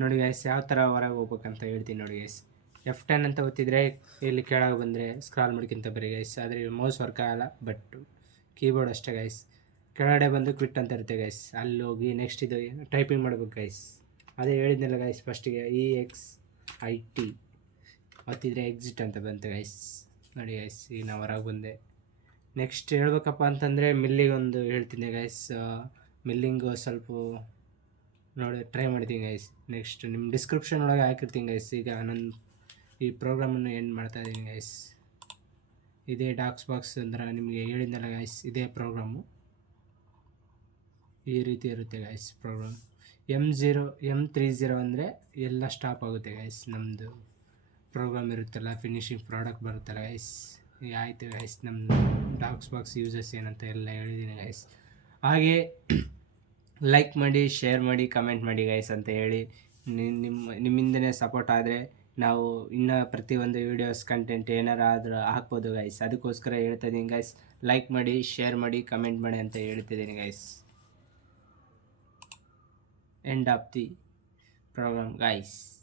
ನೋಡಿ ಗೈಸ್ ಯಾವ ಥರ ಹೊರಗೆ ಹೋಗ್ಬೇಕಂತ ಹೇಳ್ತೀನಿ ನೋಡಿ ಗೈಸ್. F10 ಅಂತ ಒತ್ತಿದ್ರೆ ಇಲ್ಲಿ ಕೆಳಗೆ ಬಂದರೆ ಸ್ಕ್ರಾಲ್ ಮಾಡ್ಕೊಂತ ಬರೀ ಗೈಸ್. ಆದರೆ ಮೌಸ್ ವರ್ಕ್ ಆಗಲ್ಲ, ಬಟ್ ಕೀಬೋರ್ಡ್ ಅಷ್ಟೇ ಗೈಸ್. ಕೆಳಗಡೆ ಬಂದು ಕ್ವಿಟ್ ಅಂತ ಇರುತ್ತೆ ಗೈಸ್, ಅಲ್ಲಿ ಹೋಗಿ ನೆಕ್ಸ್ಟ್ ಇದು ಟೈಪಿಂಗ್ ಮಾಡ್ಬೇಕು ಗೈಸ್. ಅದೇ ಹೇಳಿದ್ನಲ್ಲ ಗೈಸ್ ಫಸ್ಟಿಗೆ EXIT ಒತ್ತಿದ್ರೆ ಎಕ್ಸಿಟ್ ಅಂತ ಬಂತು ಗೈಸ್. ನೋಡಿ ಗೈಸ್ ಈಗ ನಾವು ಹೊರಗೆ ಬಂದೆ. ನೆಕ್ಸ್ಟ್ ಹೇಳ್ಬೇಕಪ್ಪ ಅಂತಂದರೆ ಮಿಲ್ಲಿಗೆ ಒಂದು ಹೇಳ್ತೀನಿ ಗೈಸ್. ಮಿಲ್ಲಿಂಗು ಸ್ವಲ್ಪ ನೋಡಿ ಟ್ರೈ ಮಾಡ್ತೀನಿ ಗೈಸ್. ನೆಕ್ಸ್ಟ್ ನಿಮ್ಮ ಡಿಸ್ಕ್ರಿಪ್ಷನ್ ಒಳಗೆ ಹಾಕಿರ್ತೀನಿ ಗೈಸ್. ಈಗ ನಾನು ಈ ಪ್ರೋಗ್ರಾಮನ್ನು ಎಂಡ್ ಮಾಡ್ತಾಯಿದ್ದೀನಿ ಗೈಸ್. ಇದೇ ಡಾಕ್ಸ್ ಬಾಕ್ಸ್ ಅಂದ್ರೆ ನಿಮಗೆ ಹೇಳಿದ್ನಲ್ಲ ಗೈಸ್, ಇದೇ ಪ್ರೋಗ್ರಾಮು ಈ ರೀತಿ ಇರುತ್ತೆ ಗೈಸ್. ಪ್ರೋಗ್ರಾಮ್ M30 ಅಂದರೆ ಎಲ್ಲ ಸ್ಟಾಪ್ ಆಗುತ್ತೆ ಗೈಸ್. ನಮ್ಮದು ಪ್ರೋಗ್ರಾಮ್ ಇರುತ್ತಲ್ಲ, ಫಿನಿಶಿಂಗ್ ಪ್ರಾಡಕ್ಟ್ ಬರುತ್ತಲ್ಲ ಗೈಸ್. ಈಗ ಆಯಿತು ಗೈಸ್, ನಮ್ಮ ಡಾಕ್ಸ್ ಬಾಕ್ಸ್ ಯೂಸಸ್ ಏನಂತ ಎಲ್ಲ ಹೇಳಿದ್ದೀನಿ ಗೈಸ್. ಹಾಗೆ ಲೈಕ್ ಮಾಡಿ, ಶೇರ್ ಮಾಡಿ, ಕಮೆಂಟ್ ಮಾಡಿ ಗೈಸ್ ಅಂತ ಹೇಳಿ. ನಿಮ್ಮಿಂದನೇ ಸಪೋರ್ಟ್ ಆದರೆ ನಾವು ಇನ್ನೂ ಪ್ರತಿಯೊಂದು ವೀಡಿಯೋಸ್ ಕಂಟೆಂಟ್ ಏನಾರು ಆದರೂ ಹಾಕ್ಬೋದು ಗೈಸ್. ಅದಕ್ಕೋಸ್ಕರ ಹೇಳ್ತಾ ಇದ್ದೀನಿ ಗೈಸ್, ಲೈಕ್ ಮಾಡಿ, ಶೇರ್ ಮಾಡಿ, ಕಮೆಂಟ್ ಮಾಡಿ ಅಂತ ಹೇಳ್ತಿದ್ದೀನಿ guys. End of the program guys.